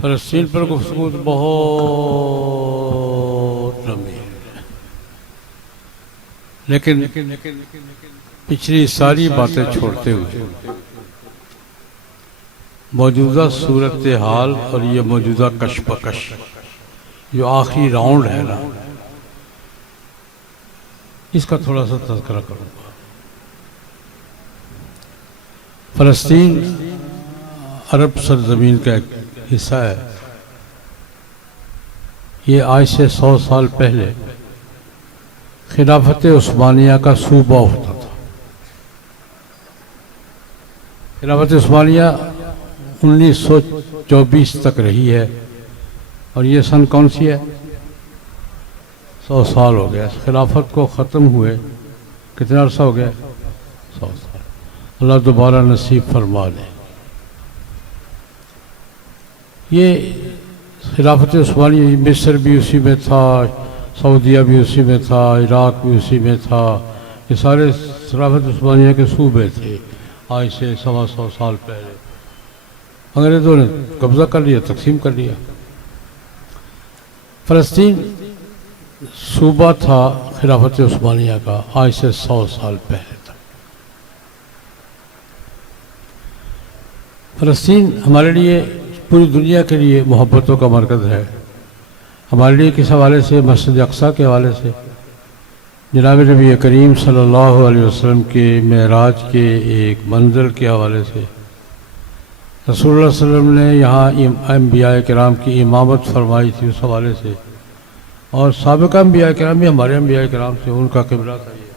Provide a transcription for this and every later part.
فلسطین پر گفتگو تو بہت لمبی ہے، لیکن پچھلی ساری باتیں چھوڑتے ہوئے موجودہ صورتحال اور یہ موجودہ کشمکش جو آخری راؤنڈ ہے نا، اس کا تھوڑا سا تذکرہ کروں گا۔ فلسطین عرب سرزمین کا ایک حصہ ہے۔ یہ آج سے 100 سال پہلے خلافت عثمانیہ کا صوبہ ہوتا تھا۔ خلافت عثمانیہ 1924 تک رہی ہے، اور یہ سن کون سی ہے؟ 100 سال ہو گیا خلافت کو ختم ہوئے۔ کتنا عرصہ ہو گیا؟ 100 سال۔ اللہ دوبارہ نصیب فرما دے۔ یہ خلافت عثمانیہ مصر بھی اسی میں تھا، سعودیہ بھی اسی میں تھا، عراق بھی اسی میں تھا۔ یہ سارے خلافت عثمانیہ کے صوبے تھے آج سے 125 سال پہلے۔ انگریزوں نے قبضہ کر لیا، تقسیم کر لیا۔ فلسطین صوبہ تھا خلافت عثمانیہ کا آج سے 100 سال پہلے تک۔ فلسطین ہمارے لیے، پوری دنیا کے لیے محبتوں کا مرکز ہے۔ ہمارے لیے کس حوالے سے؟ مسجد اقصیٰ کے حوالے سے، جناب نبی کریم صلی اللہ علیہ وسلم کے معراج کے ایک منظر کے حوالے سے، رسول اللہ صلی اللہ علیہ وسلم نے یہاں انبیاء کرام کی امامت فرمائی تھی، اس حوالے سے، اور سابقہ انبیاء کرام بھی ہمارے انبیاء کرام سے ان کا قبلہ تھا۔ یہ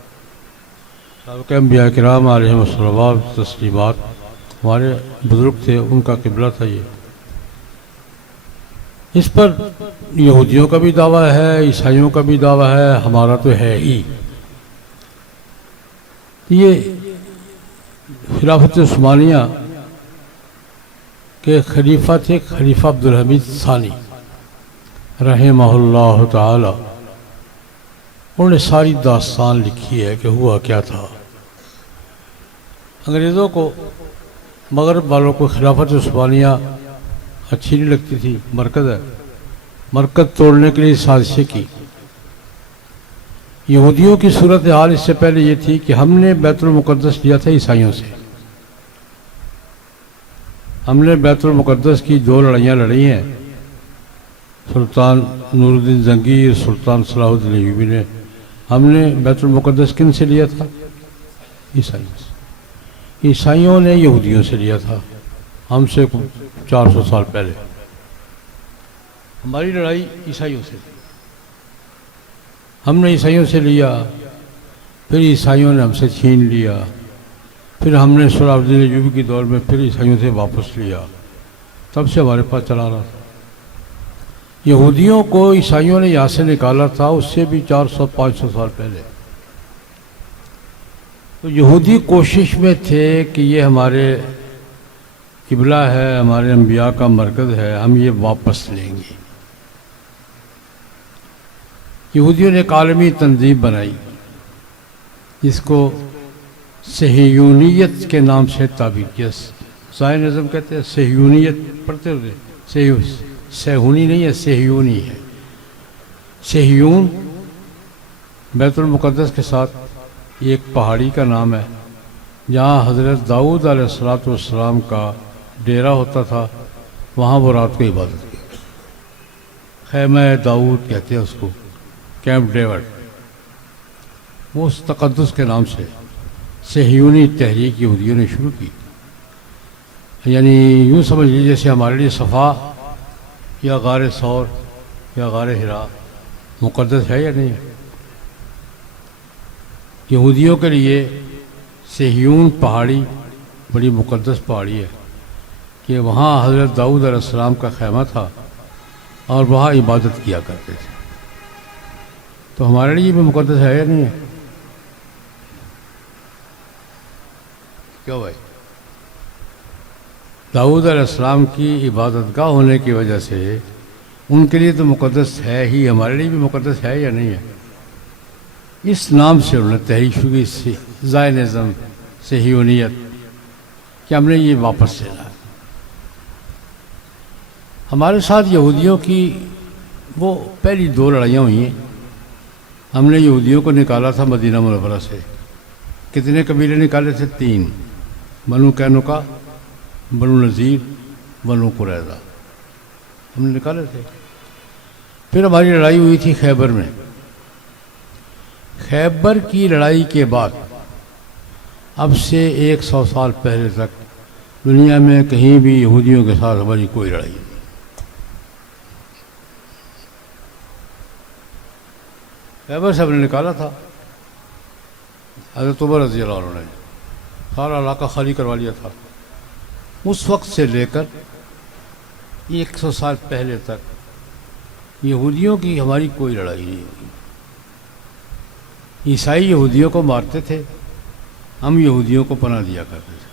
سابقہ انبیاء کرام علیہم الصلوات تسلیمات ہمارے بزرگ تھے، ان کا قبلہ تھا یہ۔ اس پر یہودیوں کا بھی دعویٰ ہے، عیسائیوں کا بھی دعویٰ ہے، ہمارا تو ہے ہی۔ یہ خلافت عثمانیہ کے خلیفہ تھے، خلیفہ عبدالحمید ثانی رحمہ اللہ تعالی۔ انہوں نے ساری داستان لکھی ہے کہ ہوا کیا تھا۔ انگریزوں کو، مغرب والوں کو خلافت عثمانیہ اچھی نہیں لگتی تھی، مرکز ہے، مرکز توڑنے کے لیے سازشیں کی۔ یہودیوں کی صورتحال اس سے پہلے یہ تھی کہ ہم نے بیت المقدس لیا تھا عیسائیوں سے۔ ہم نے بیت المقدس کی 2 لڑائیاں لڑی ہیں، سلطان نور الدین زنگی اور سلطان صلاح الدین ایوبی نے۔ ہم نے بیت المقدس کن سے لیا تھا؟ عیسائیوں سے۔ عیسائیوں نے یہودیوں سے لیا تھا، ہم سے 400 سال پہلے۔ ہماری لڑائی عیسائیوں سے تھی، ہم نے عیسائیوں سے لیا، پھر عیسائیوں نے ہم سے چھین لیا، پھر ہم نے صلاح الدین ایوبی کے دور میں پھر عیسائیوں سے واپس لیا، تب سے ہمارے پاس چلا رہا تھا۔ یہودیوں کو عیسائیوں نے یہاں سے نکالا تھا، اس سے بھی 400-500 سال پہلے۔ تو یہودی کوشش میں تھے کہ یہ ہمارے قبلہ ہے، ہمارے انبیاء کا مرکز ہے، ہم یہ واپس لیں گے۔ یہودیوں نے ایک عالمی تنظیم بنائی جس کو صہیونیت کے نام سے تعبیر کیا۔ زائنزم کہتے ہیں، صہیونیت پڑھتے ہوئے، صہیونی نہیں ہے، صہیونی ہے۔ صہیون بیت المقدس کے ساتھ ایک پہاڑی کا نام ہے جہاں حضرت داؤد علیہ السلام کا ڈیرہ ہوتا تھا، وہاں وہ رات کو عبادت کی۔ خیمہ داؤد کہتے ہیں اس کو، کیمپ ڈیوڈ۔ وہ اس تقدس کے نام سے صہیونی تحریک یہودیوں نے شروع کی۔ یعنی یوں سمجھ لیجیے جیسے ہمارے لیے صفا یا غار ثور یا غار حرا مقدس ہے یا نہیں ہے، یہودیوں کے لیے صہیون پہاڑی بڑی مقدس پہاڑی ہے کہ وہاں حضرت داؤد علیہ السلام کا خیمہ تھا اور وہاں عبادت کیا کرتے تھے۔ تو ہمارے لیے بھی مقدس ہے یا نہیں ہے؟ کیوں بھائی؟ داؤد علیہ السلام کی عبادت گاہ ہونے کی وجہ سے ان کے لیے تو مقدس ہے ہی، ہمارے لیے بھی مقدس ہے یا نہیں ہے؟ اس نام سے انہوں نے تحریک شروع کی، زائنزم، صہیونیت، کہ ہم نے یہ واپس لینا ہے۔ ہمارے ساتھ یہودیوں کی وہ پہلی 2 لڑائیاں ہوئی ہیں. ہم نے یہودیوں کو نکالا تھا مدینہ منورہ سے. کتنے قبیلے نکالے تھے؟ 3. بنو قینقاع، بنو نذیر، بنو قریظہ، ہم نے نکالے تھے. پھر ہماری لڑائی ہوئی تھی خیبر میں. خیبر کی لڑائی کے بعد اب سے 100 سال پہلے تک دنیا میں کہیں بھی یہودیوں کے ساتھ ہماری کوئی لڑائی نہیں. خیبر سے ہم نے نکالا تھا. حضرت عمر رضی اللہ عنہ نے سارا علاقہ خالی کروا لیا تھا. اس وقت سے لے کر 100 سال پہلے تک یہودیوں کی ہماری کوئی لڑائی نہیں ہوئی. عیسائی یہودیوں کو مارتے تھے، ہم یہودیوں کو پناہ دیا کرتے تھے.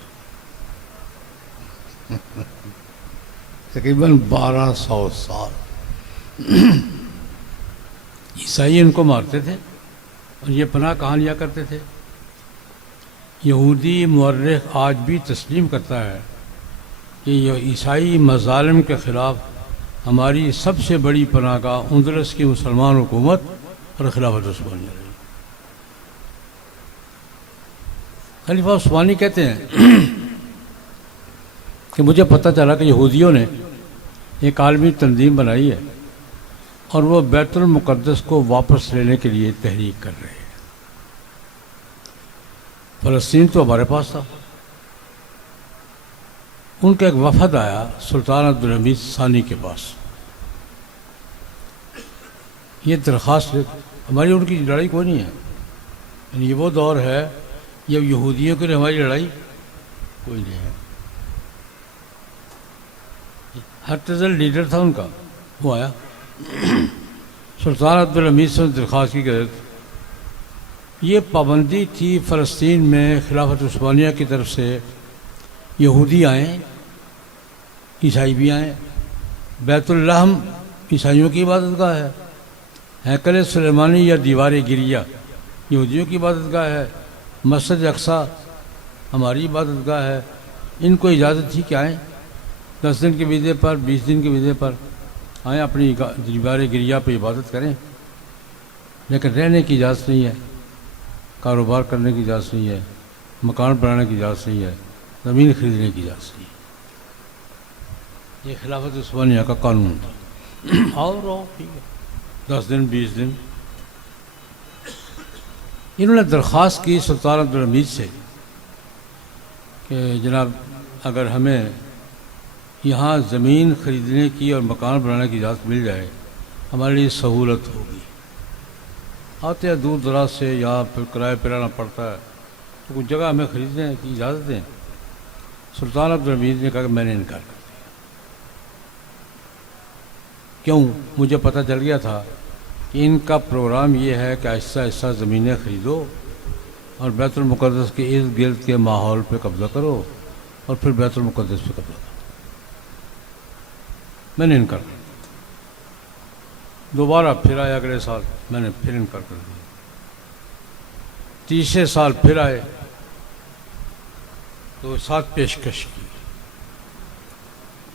تقریباً 1200 سال عیسائی ان کو مارتے تھے اور یہ پناہ کہاں لیا کرتے تھے. یہودی مورخ آج بھی تسلیم کرتا ہے کہ یہ عیسائی مظالم کے خلاف ہماری سب سے بڑی پناہ گاہ اندلس کی مسلمان حکومت اور خلافت عثمانیہ رہی. خلیفہ عثمانی کہتے ہیں کہ مجھے پتہ چلا کہ یہودیوں نے ایک عالمی تنظیم بنائی ہے اور وہ بیت المقدس کو واپس لینے کے لیے تحریک کر رہے ہیں. فلسطین تو ہمارے پاس تھا. ان کا ایک وفد آیا سلطان عبدالحمید ثانی کے پاس. یہ درخواست ہماری ان کی لڑائی کوئی نہیں ہے. یعنی یہ وہ دور ہے یہ یہودیوں کے لیے ہماری لڑائی کوئی نہیں ہے. ہرتزل لیڈر تھا ان کا، وہ آیا سلطان عبدالحمید سے درخواست کی گئی. یہ پابندی تھی فلسطین میں خلافت عثمانیہ کی طرف سے یہودی آئیں، عیسائی بھی آئیں. بیت اللحم عیسائیوں کی عبادت گاہ ہے، ہیکل سلیمانی یا دیوار گریہ یہودیوں کی عبادت گاہ ہے، مسجد اقصیٰ ہماری عبادت گاہ ہے. ان کو اجازت تھی کہ آئیں 10 دن کے ویزے پر، 20 دن کے ویزے پر آئیں، اپنی دیوار گریہ پہ عبادت کریں، لیکن رہنے کی اجازت نہیں ہے، کاروبار کرنے کی اجازت نہیں ہے، مکان بنانے کی اجازت نہیں ہے، زمین خریدنے کی اجازت نہیں ہے. یہ خلافت عثمانیہ کا قانون تھا. اور ٹھیک ہے 10 دن 20 دن. انہوں نے درخواست کی سلطان عبدالحمید سے کہ جناب اگر ہمیں یہاں زمین خریدنے کی اور مکان بنانے کی اجازت مل جائے ہمارے لیے سہولت ہوگی. آتے ہیں دور دراز سے، یہاں پھر کرایہ پہ رہنا پڑتا ہے، تو کچھ جگہ ہمیں خریدنے کی اجازت دیں. سلطان عبدالحمید نے کہا کہ میں نے انکار کر دیا. کیوں؟ مجھے پتہ چل گیا تھا کہ ان کا پروگرام یہ ہے کہ آہستہ آہستہ زمینیں خریدو اور بیت المقدس کے ارد گرد کے ماحول پہ قبضہ کرو اور پھر بیت المقدس پہ قبضہ کرو. میں نے انکار کر دیا. دوبارہ پھر آئے اگلے سال، میں نے پھر انکار کر دیا. تیسرے سال پھر آئے تو ساتھ پیشکش کی،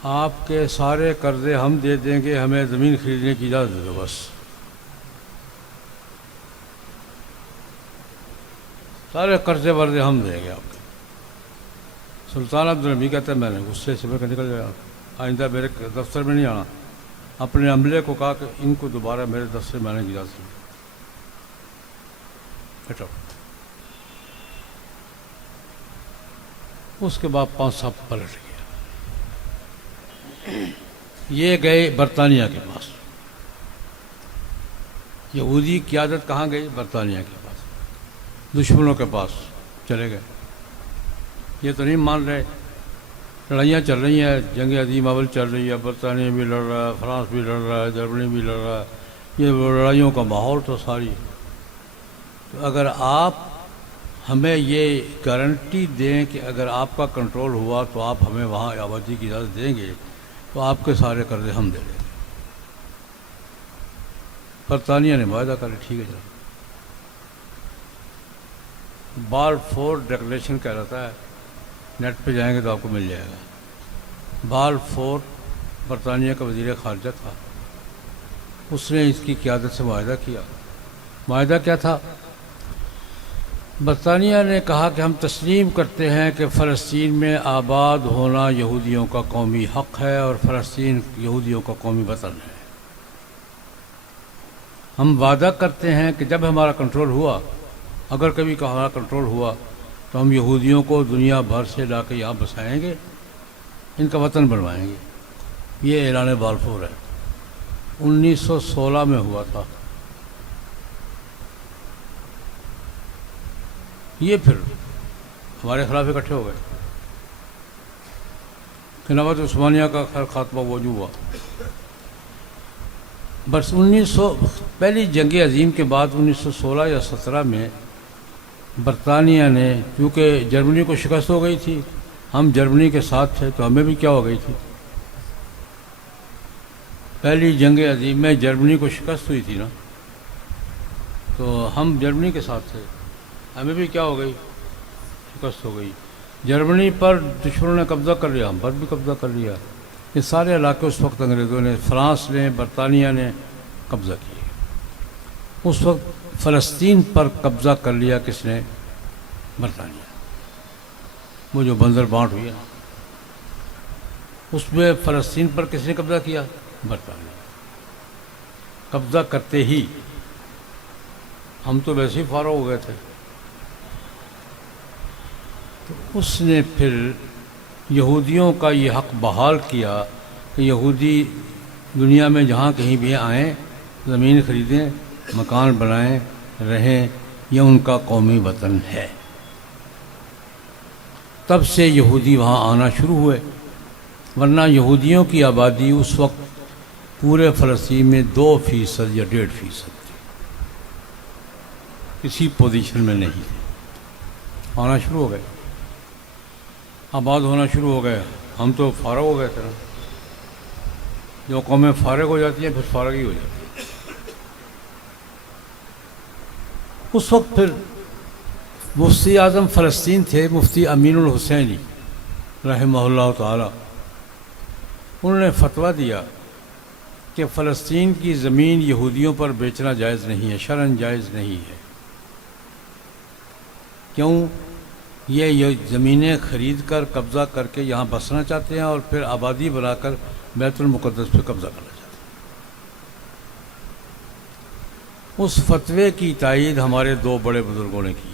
آپ کے سارے قرضے ہم دے دیں گے، ہمیں زمین خریدنے کی اجازت دے دو بس. سارے قرضے ورضے ہم دیں گے آپ کے. سلطان عبدالحمید کہتا ہے میں نے غصے سے نکل گیا، آئندہ میرے دفتر میں نہیں آنا. اپنے عملے کو کہا کہ ان کو دوبارہ میرے دفتر میں آنے کی اجازت نہیں. ہٹو. اس کے بعد 5 سال پلٹ گیا. یہ گئے برطانیہ کے پاس. یہودی قیادت کہاں گئی؟ برطانیہ کے پاس، دشمنوں کے پاس چلے گئے. یہ تو نہیں مان رہے، لڑائیاں چل رہی ہیں، جنگ عظیم اول چل رہی ہے، برطانیہ بھی لڑ رہا ہے، فرانس بھی لڑ رہا ہے، جرمنی بھی لڑ رہا ہے. یہ لڑائیوں کا ماحول تو ساری. تو اگر آپ ہمیں یہ گارنٹی دیں کہ اگر آپ کا کنٹرول ہوا تو آپ ہمیں وہاں آبادی کی اجازت دیں گے تو آپ کے سارے قرضے ہم دے دیں گے. برطانیہ نے معاہدہ کر ٹھیک ہے جناب. بالفور ڈکلیریشن کہہ رہتا ہے، نیٹ پہ جائیں گے تو آپ کو مل جائے گا. بالفور برطانیہ کا وزیر خارجہ تھا، اس نے اس کی قیادت سے معاہدہ کیا۔ معاہدہ کیا تھا؟ برطانیہ نے کہا کہ ہم تسلیم کرتے ہیں کہ فلسطین میں آباد ہونا یہودیوں کا قومی حق ہے اور فلسطین یہودیوں کا قومی وطن ہے۔ ہم وعدہ کرتے ہیں کہ جب ہمارا کنٹرول ہوا، اگر کبھی ہمارا کنٹرول ہوا تو ہم یہودیوں کو دنیا بھر سے لا کے یہاں بسائیں گے، ان کا وطن بنوائیں گے۔ یہ اعلان بالفور ہے، 1916 میں ہوا تھا۔ یہ پھر ہمارے خلاف اکٹھے ہو گئے، خلافت عثمانیہ کا خیر خاتمہ وہ جو ہوا۔ بس پہلی جنگ عظیم کے بعد 1916 یا 17 میں برطانیہ نے، کیونکہ جرمنی کو شکست ہو گئی تھی، ہم جرمنی کے ساتھ تھے تو ہمیں بھی کیا ہو گئی تھی، پہلی جنگ عظیم میں جرمنی کو شکست ہوئی تھی نا، تو ہم جرمنی کے ساتھ تھے، ہمیں بھی کیا ہو گئی، شکست ہو گئی۔ جرمنی پر دشمنوں نے قبضہ کر لیا، ہم پر بھی قبضہ کر لیا۔ یہ سارے علاقے اس وقت انگریزوں نے، فرانس نے، برطانیہ نے قبضہ کیے۔ اس وقت فلسطین پر قبضہ کر لیا کس نے؟ برطانیہ۔ وہ جو بندر بانٹ ہوئی ہے اس میں فلسطین پر کس نے قبضہ کیا؟ برطانیہ۔ قبضہ کرتے ہی ہم تو ویسے ہی فارغ ہو گئے تھے، تو اس نے پھر یہودیوں کا یہ حق بحال کیا کہ یہودی دنیا میں جہاں کہیں بھی آئیں، زمین خریدیں، مکان بنائیں، رہیں، یہ ان کا قومی وطن ہے۔ تب سے یہودی وہاں آنا شروع ہوئے، ورنہ یہودیوں کی آبادی اس وقت پورے فلسطین میں 2% یا 1.5% تھی، کسی پوزیشن میں نہیں تھے، آنا شروع ہو گئے، آباد ہونا شروع ہو گئے۔ ہم تو فارغ ہو گئے تھے نا، جو قومیں فارغ ہو جاتی ہیں پھر فارغ ہی ہو جاتی ہیں۔ اس وقت پھر مفتی اعظم فلسطین تھے مفتی امین الحسینی رحمہ اللہ تعالی، انہوں نے فتویٰ دیا کہ فلسطین کی زمین یہودیوں پر بیچنا جائز نہیں ہے، شرعاً جائز نہیں ہے۔ کیوں؟ یہ زمینیں خرید کر قبضہ کر کے یہاں بسنا چاہتے ہیں اور پھر آبادی بنا کر بیت المقدس پہ قبضہ کرنا چاہتے ہیں۔ اس فتوے کی تائید ہمارے 2 بڑے بزرگوں نے کی،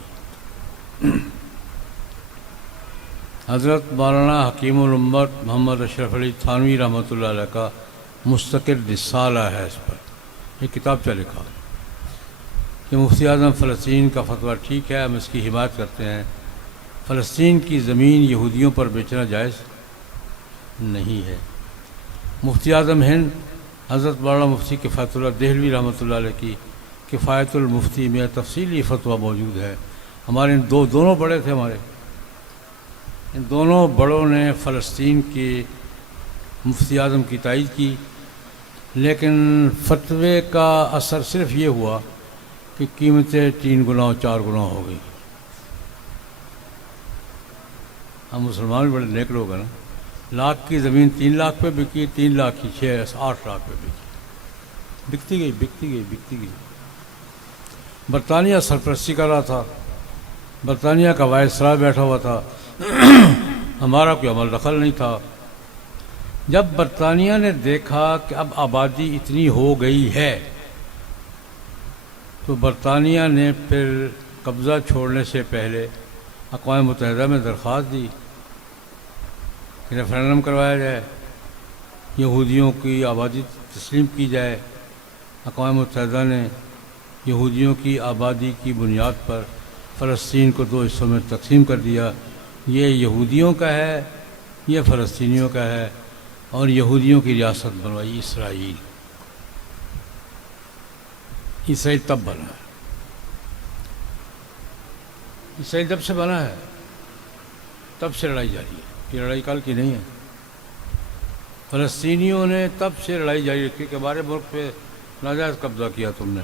حضرت مولانا حکیم الامت محمد اشرف علی تھانوی رحمۃ اللہ علیہ کا مستقل رسالہ ہے، اس پر ایک کتابچہ لکھا کہ مفتی اعظم فلسطین کا فتویٰ ٹھیک ہے، ہم اس کی حمایت کرتے ہیں، فلسطین کی زمین یہودیوں پر بیچنا جائز نہیں ہے۔ مفتی اعظم ہند حضرت مولانا مفتی کفایت اللہ دہلوی رحمۃ اللہ علیہ کی کفایت المفتی میں تفصیلی فتویٰ موجود ہے۔ ہمارے دونوں بڑے تھے، ہمارے ان دونوں بڑوں نے فلسطین کے مفتی اعظم کی تائید کی، لیکن فتوے کا اثر صرف یہ ہوا کہ قیمتیں 3 گنا اور 4 گنا ہو گئی۔ ہم مسلمان بھی بڑے نیک لوگ ہیں نا، لاکھ کی زمین 3 لاکھ پہ بکی، 3 لاکھ کی 8 لاکھ پہ بکتی گئی۔ برطانیہ سرپرستی کر رہا تھا، برطانیہ کا وائسرائے بیٹھا ہوا تھا، ہمارا کوئی عمل دخل نہیں تھا۔ جب برطانیہ نے دیکھا کہ اب آبادی اتنی ہو گئی ہے تو برطانیہ نے پھر قبضہ چھوڑنے سے پہلے اقوام متحدہ میں درخواست دی کہ ریفرنڈم کروایا جائے، یہودیوں کی آبادی تسلیم کی جائے۔ اقوام متحدہ نے یہودیوں کی آبادی کی بنیاد پر فلسطین کو 2 حصوں میں تقسیم کر دیا، یہ یہودیوں کا ہے، یہ فلسطینیوں کا ہے، اور یہودیوں کی ریاست بنوائی اسرائیل۔ اسرائیل تب بنا ہے، اسرائیل جب سے بنا ہے تب سے لڑائی جاری ہے، یہ لڑائی کل کی نہیں ہے۔ فلسطینیوں نے تب سے لڑائی جاری رکھی کہ ہمارے ملک پہ ناجائز قبضہ کیا، تم نے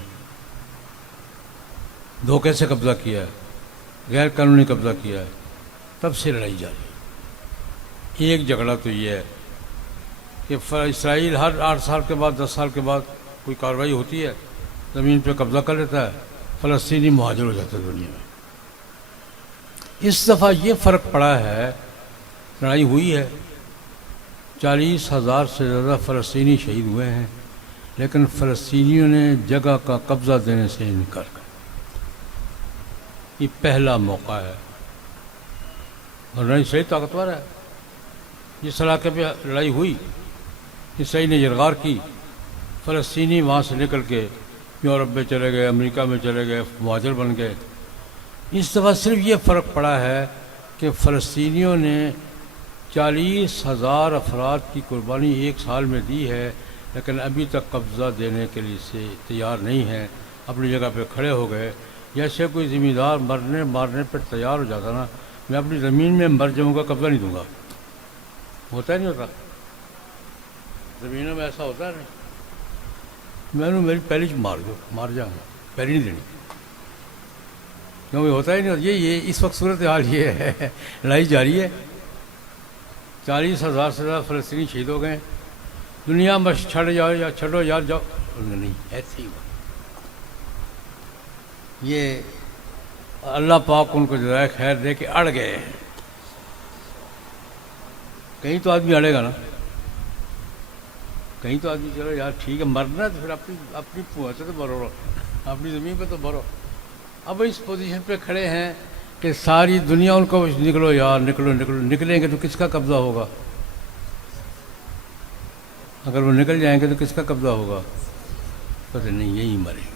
دھوکے سے قبضہ کیا ہے، غیر قانونی قبضہ کیا ہے، تب سے لڑائی جاری ہے۔ ایک جھگڑا تو یہ ہے کہ اسرائیل ہر 8 سال کے بعد 10 سال کے بعد کوئی کارروائی ہوتی ہے، زمین پہ قبضہ کر لیتا ہے، فلسطینی مہاجر ہو جاتے ہیں دنیا میں۔ اس دفعہ یہ فرق پڑا ہے، لڑائی ہوئی ہے، 40,000 سے زیادہ فلسطینی شہید ہوئے ہیں، لیکن فلسطینیوں نے جگہ کا قبضہ دینے سے انکار کر۔ یہ پہلا موقع ہے، اور لڑائی صحیح طاقتور ہے۔ جس علاقے پہ لڑائی ہوئی، اسرائیل نے یلغار کی، فلسطینی وہاں سے نکل کے یورپ میں چلے گئے، امریکہ میں چلے گئے، مہاجر بن گئے۔ اس دفعہ صرف یہ فرق پڑا ہے کہ فلسطینیوں نے 40,000 افراد کی قربانی 1 سال میں دی ہے، لیکن ابھی تک قبضہ دینے کے لیے سے تیار نہیں ہیں، اپنی جگہ پہ کھڑے ہو گئے۔ جیسے کوئی زمیندار مارنے پر تیار ہو جاتا نا، میں اپنی زمین میں مر جاؤں گا، قبضہ نہیں دوں گا، ہوتا ہے نہیں ہوتا؟ زمینوں میں ایسا ہوتا ہے نہیں، میں نے میری پہلی مار دو، مار جاؤں گا، پہلی نہیں دینی، کیونکہ ہوتا ہی نہیں۔ یہ اس وقت صورتحال یہ ہے، لڑائی جاری ہے، 40,000 سے زیادہ فلسطینی شہید ہو گئے، دنیا میں چھڑ جاؤ یا چھڑو یار جاؤ، نہیں ایسی ہی بات۔ یہ اللہ پاک ان کو جزائے خیر دے کے اڑ گئے ہیں۔ کہیں تو آدمی اڑے گا نا، کہیں تو آدمی چلو یار ٹھیک ہے، مرنا تو پھر اپنی پہنچے تو مرو، اپنی زمین پہ تو مرو۔ اب اس پوزیشن پہ کھڑے ہیں کہ ساری دنیا ان کو نکلو یار، نکلو نکلو، نکلیں گے تو کس کا قبضہ ہوگا؟ اگر وہ نکل جائیں گے تو کس کا قبضہ ہوگا؟ پتہ نہیں، یہی مریں گے۔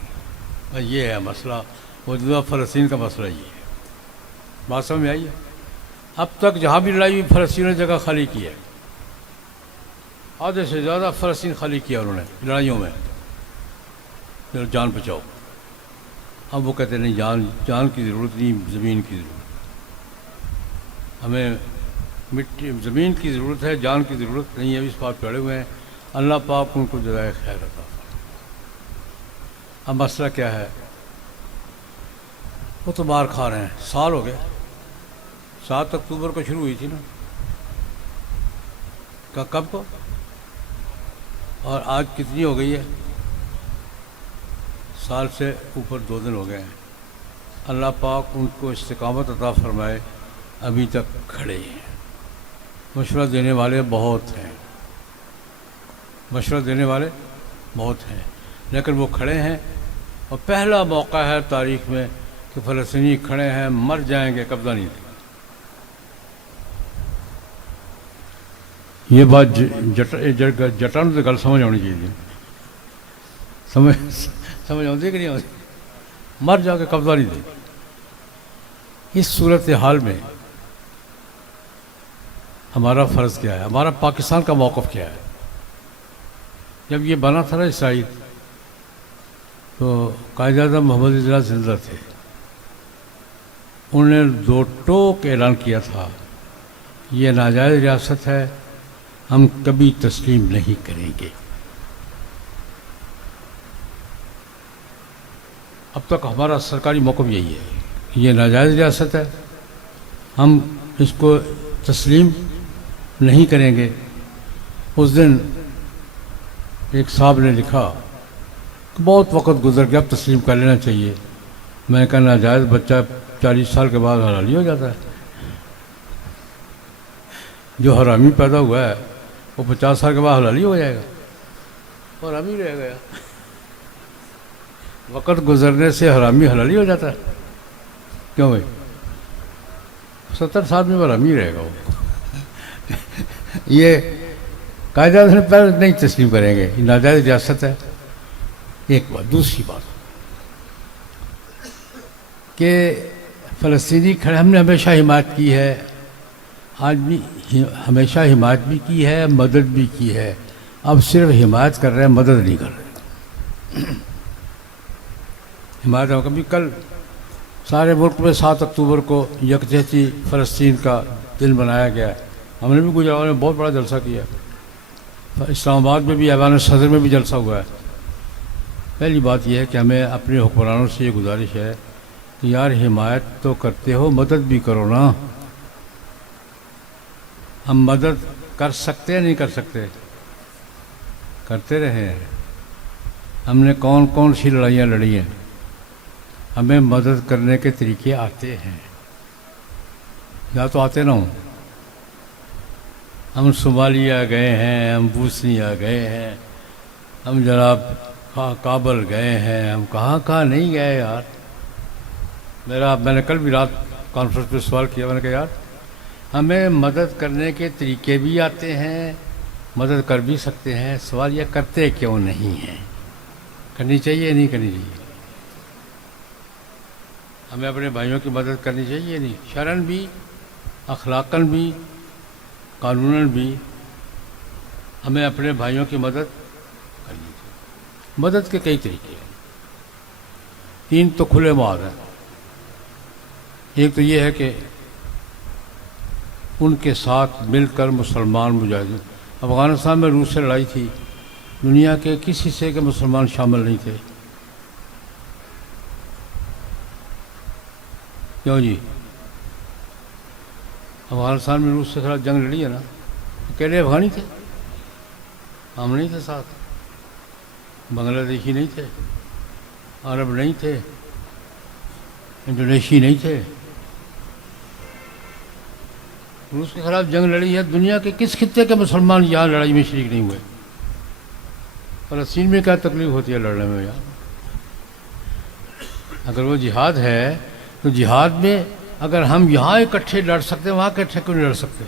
بس یہ ہے مسئلہ، موجودہ فلسطین کا مسئلہ یہ ہے۔ بات سمجھ میں آئی ہے؟ اب تک جہاں بھی لڑائی ہوئی فلسطین نے جگہ خالی کی ہے، آدھے سے زیادہ فلسطین خالی کیا انہوں نے لڑائیوں میں، جان بچاؤ۔ اب وہ کہتے ہیں نہیں، جان کی ضرورت نہیں، زمین کی ضرورت، ہمیں مٹی زمین کی ضرورت ہے، جان کی ضرورت نہیں ہے۔ اس بات پہ اڑے ہوئے ہیں، اللہ پاک ان کو جزائے خیر عطا فرمائے۔ اب مسئلہ کیا ہے؟ وہ تو مار کھا رہے ہیں، سال ہو گئے، 7 اکتوبر کو شروع ہوئی تھی نا، کب کو؟ اور آج کتنی ہو گئی ہے؟ سال سے اوپر 2 دن ہو گئے ہیں۔ اللہ پاک ان کو استقامت عطا فرمائے، ابھی تک کھڑے ہیں۔ مشورہ دینے والے بہت ہیں، مشورہ دینے والے بہت ہیں، لیکن وہ کھڑے ہیں، اور پہلا موقع ہے تاریخ میں کہ فلسطینی کھڑے ہیں، مر جائیں گے، قبضہ نہیں دیں گے۔ یہ بات جٹان سے گل سمجھ آنی چاہیے، سمجھ آتی کہ نہیں آتی؟ مر جا کے قبضہ نہیں دیں۔ اس صورتحال میں ہمارا فرض کیا ہے، ہمارا پاکستان کا موقف کیا ہے؟ جب یہ بنا تھا نا اسرائیل، تو قائد اعظم محمد اجلاس زندہ تھے، انہوں نے 2 ٹوک اعلان کیا تھا، یہ ناجائز ریاست ہے، ہم کبھی تسلیم نہیں کریں گے۔ اب تک ہمارا سرکاری موقف یہی ہے کہ یہ ناجائز ریاست ہے، ہم اس کو تسلیم نہیں کریں گے۔ اس دن ایک صاحب نے لکھا کہ بہت وقت گزر گیا، اب تسلیم کر لینا چاہیے۔ میں نے کہا ناجائز بچہ 40 سال کے بعد حلالی ہو جاتا ہے، جو حرامی پیدا ہوا ہے وہ 50 سال کے بعد حلالی ہو جائے گا، حرامی رہ گیا۔ وقت گزرنے سے حرامی حلالی ہو جاتا ہے؟ کیوں بھائی؟ 70 سال میں حرامی رہے گا وہ۔ یہ قائد اعظم نے پہلے نہیں تسلیم کریں گے، یہ ناجائز ریاست ہے، ایک بات۔ دوسری بات کہ فلسطینی کھڑے، ہم نے ہمیشہ حمایت کی ہے، آج بھی ہمیشہ حمایت بھی کی ہے، مدد بھی کی ہے، اب صرف حمایت کر رہے ہیں، مدد نہیں کر رہے۔ حمایت ہم کبھی، کل سارے ملک میں 7 اکتوبر کو یکجہتی فلسطین کا دن منایا گیا ہے، ہم نے بھی گجرات میں بہت بڑا جلسہ کیا، اسلام آباد میں بھی، ایوان صدر میں بھی جلسہ ہوا ہے۔ پہلی بات یہ ہے کہ ہمیں اپنے حکمرانوں سے یہ گزارش ہے کہ یار حمایت تو کرتے ہو، مدد بھی کرو نا۔ ہم مدد کر سکتے ہیں نہیں کر سکتے؟ کرتے رہے ہیں. ہم نے کون کون سی لڑائیاں لڑی ہیں. ہمیں مدد کرنے کے طریقے آتے ہیں یا تو آتے نہ ہوں. ہم صومالیہ گئے ہیں, ہم بوسنیا گئے ہیں, ہم جناب کابل گئے ہیں, ہم کہاں نہیں گئے یار. میں نے کل بھی رات کانفرنس پہ سوال کیا. میں نے کہا یار ہمیں مدد کرنے کے طریقے بھی آتے ہیں, مدد کر بھی سکتے ہیں, سوال یہ کرتے کیوں نہیں ہیں. کرنی چاہیے نہیں کرنی چاہیے. ہمیں اپنے بھائیوں کی مدد کرنی چاہیے نہیں. شرعاً بھی, اخلاقاً بھی, قانوناً بھی ہمیں اپنے بھائیوں کی مدد کرنی چاہیے. مدد کے کئی طریقے ہیں. 3 تو کھلے معاہد ہیں. ایک تو یہ ہے کہ ان کے ساتھ مل کر مسلمان مجاہدین. افغانستان میں روس سے لڑائی تھی, دنیا کے کسی حصے کے مسلمان شامل نہیں تھے. کیوں جی؟ افغانستان میں روس سے خلاف جنگ لڑی ہے نا, اکیلے افغانی تھے, ہم نہیں تھے ساتھ. بنگلہ دیشی نہیں تھے, عرب نہیں تھے, انڈونیشی نہیں تھے. روس کے خلاف جنگ لڑی ہے. دنیا کے کس خطے کے مسلمان یہاں لڑائی میں شریک نہیں ہوئے؟ فلسطین میں کیا تکلیف ہوتی ہے لڑنے میں یار؟ اگر وہ جہاد ہے تو جہاد میں اگر ہم یہاں اکٹھے لڑ سکتے ہیں, وہاں اکٹھے کیوں نہیں لڑ سکتے؟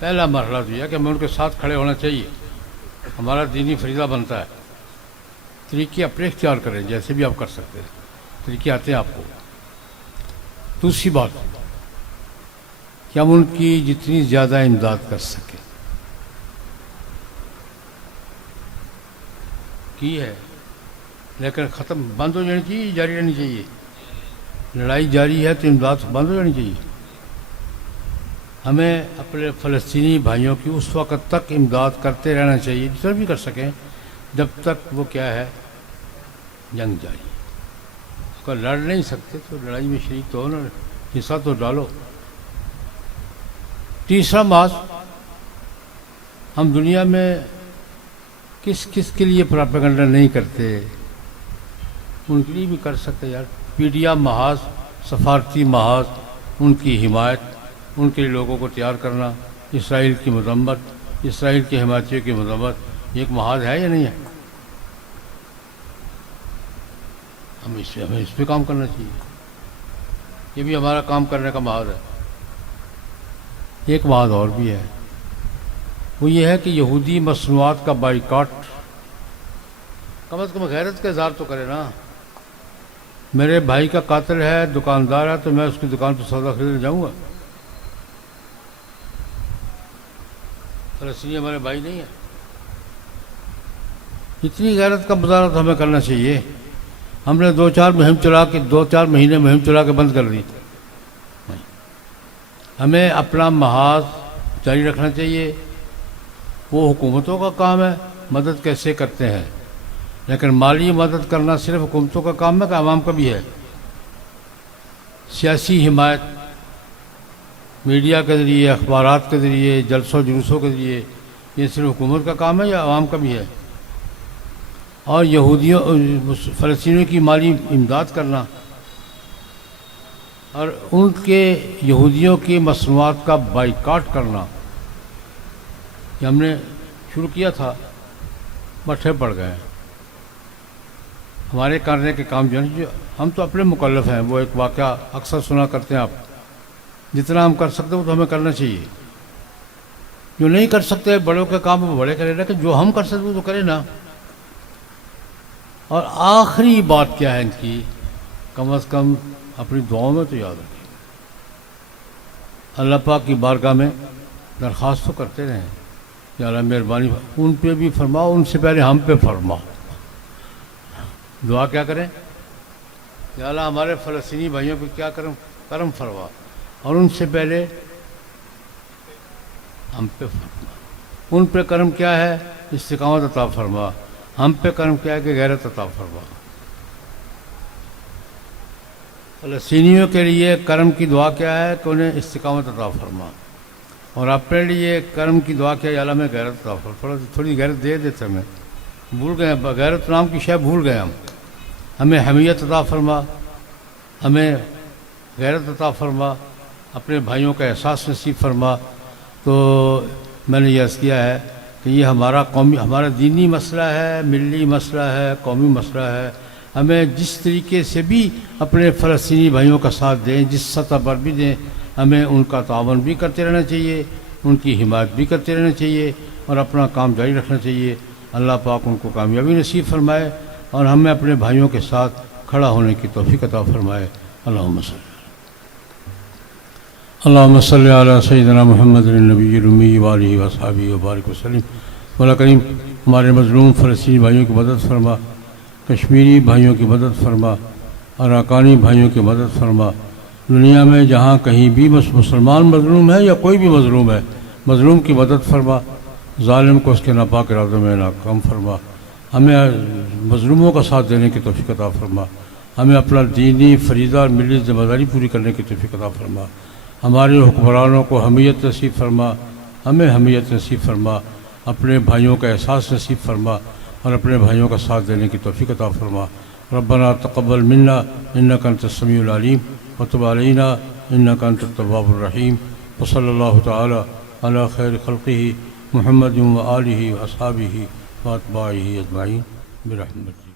پہلا مرحلہ تو یہ ہے کہ ہمیں ان کے ساتھ کھڑے ہونا چاہیے. ہمارا دینی فریضہ بنتا ہے. طریقے اپنے اختیار کریں, جیسے بھی آپ کر سکتے ہیں, طریقے آتے ہیں آپ کو. دوسری بات کہ ہم ان کی جتنی زیادہ امداد کر سکیں کی ہے, لیکن ختم بند ہو جانی چاہیے, جاری رہنی چاہیے. لڑائی جاری ہے تو امداد بند ہو جانی چاہیے. ہمیں اپنے فلسطینی بھائیوں کی اس وقت تک امداد کرتے رہنا چاہیے جتنا بھی کر سکیں, جب تک وہ کیا ہے, جنگ جاری. اگر لڑ نہیں سکتے تو لڑائی میں شریک تو ہو نا, حصہ تو ڈالو. تیسرا بات, ہم دنیا میں کس کس کے لیے پراپیگنڈا نہیں کرتے, ان کے لیے بھی کر سکتے یار. میڈیا محاذ, سفارتی محاذ, ان کی حمایت, ان کے لوگوں کو تیار کرنا, اسرائیل کی مذمت, اسرائیل کے حمایتیوں کی مذمت, یہ ایک محاذ ہے یا نہیں ہے؟ ہمیں اس پہ کام کرنا چاہیے. یہ بھی ہمارا کام کرنے کا محاذ ہے. ایک بات اور بھی ہے, وہ یہ ہے کہ یہودی مصنوعات کا بائیکاٹ. کم از کم غیرت کا اظہار تو کرے نا. میرے بھائی کا قاتل ہے, دکاندار ہے, تو میں اس کی دکان پہ سودا خریدنے جاؤں گا؟ فلسطینی ہمارے بھائی نہیں ہیں. اتنی غیرت کا مظاہرہ تو ہمیں کرنا چاہیے. ہم نے 2-4 مہینے مہم چلا کے بند کر دی. ہمیں اپنا محاذ جاری رکھنا چاہیے. وہ حکومتوں کا کام ہے مدد کیسے کرتے ہیں, لیکن مالی مدد کرنا صرف حکومتوں کا کام ہے کہ عوام کا بھی ہے. سیاسی حمایت میڈیا کے ذریعے, اخبارات کے ذریعے, جلسوں جلوسوں کے ذریعے, یہ صرف حکومت کا کام ہے یا عوام کا بھی ہے؟ اور یہودیوں فلسطینیوں کی مالی امداد کرنا اور ان کے یہودیوں کی مصنوعات کا بائیکاٹ کرنا, یہ ہم نے شروع کیا تھا, مٹھے پڑ گئے. ہمارے کرنے کے کام جو ہے, ہم تو اپنے مکلف ہیں. وہ ایک واقعہ اکثر سنا کرتے ہیں آپ, جتنا ہم کر سکتے ہیں وہ تو ہمیں کرنا چاہیے. جو نہیں کر سکتے بڑوں کے کام وہ بڑے کریں, لیکن جو ہم کر سکتے وہ تو کریں نا. اور آخری بات کیا ہے ان کی, کم از کم اپنی دعاؤں میں تو یاد رکھیں, اللہ پاک کی بارگاہ میں درخواست تو کرتے رہیں, یا اللہ مہربانی ان پہ بھی فرماؤ, ان سے پہلے ہم پہ فرماؤ. دعا کیا کریں, یا اللہ ہمارے فلسطینی بھائیوں پہ کیا کرم فرما, اور ان سے پہلے ہم پہ فرما. ان پہ کرم کیا ہے, استقامت عطا فرما. ہم پہ کرم کیا ہے کہ غیرت عطا فرما. فلسطینیوں کے لیے کرم کی دعا کیا ہے کہ انہیں استقامت عطا فرما. اور اپنے لیے کرم کی دعا کیا، یا اللہ میں غیرت عطا فرما، تھوڑی غیرت دے دیتے ہمیں، بھول گئے غیرت نام کی شے بھول گئے ہم، ہمیں حمیت عطا فرما، ہمیں غیرت عطا فرما، اپنے بھائیوں کا احساس نصیب فرما۔ تو میں نے یہ عرض کیا ہے کہ یہ ہمارا دینی مسئلہ ہے، ملی مسئلہ ہے، قومی مسئلہ ہے۔ ہمیں جس طریقے سے بھی اپنے فلسطینی بھائیوں کا ساتھ دیں، جس سطح پر بھی دیں، ہمیں ان کا تعاون بھی کرتے رہنا چاہیے، ان کی حمایت بھی کرتے رہنا چاہیے، اور اپنا کام جاری رکھنا چاہیے۔ اللہ پاک ان کو کامیابی نصیب فرمائے اور ہمیں اپنے بھائیوں کے ساتھ کھڑا ہونے کی توفیق عطا فرمائے۔ اللہم صلی علی سیدنا محمد النبی الامی وآلہ وصحبہ وبارک وسلم۔ مولا کریم ہمارے مظلوم فلسطینی بھائیوں کی مدد فرما، کشمیری بھائیوں کی مدد فرما، اراکانی بھائیوں کی مدد فرما۔ دنیا میں جہاں کہیں بھی مسلمان مظلوم ہے یا کوئی بھی مظلوم ہے، مظلوم کی مدد فرما، ظالم کو اس کے ناپاک ارادوں میں ناکام فرما۔ ہمیں مظلوموں کا ساتھ دینے کی توفیق عطا فرما، ہمیں اپنا دینی فریضہ اور ملی ذمہ داری پوری کرنے کی توفیق عطا فرما۔ ہمارے حکمرانوں کو حمیت نصیب فرما، ہمیں حمیت نصیب فرما، اپنے بھائیوں کا احساس نصیب فرما اور اپنے بھائیوں کا ساتھ دینے کی توفیق عطا فرما۔ ربنا تقبل منا انک انت السمیع العلیم وتب علینا انک انت التواب الرحیم، وصلی اللہ تعالی علی خیر خلقہ محمد وآلہ واصحابہ واتباعہ اجمعین برحمتہ۔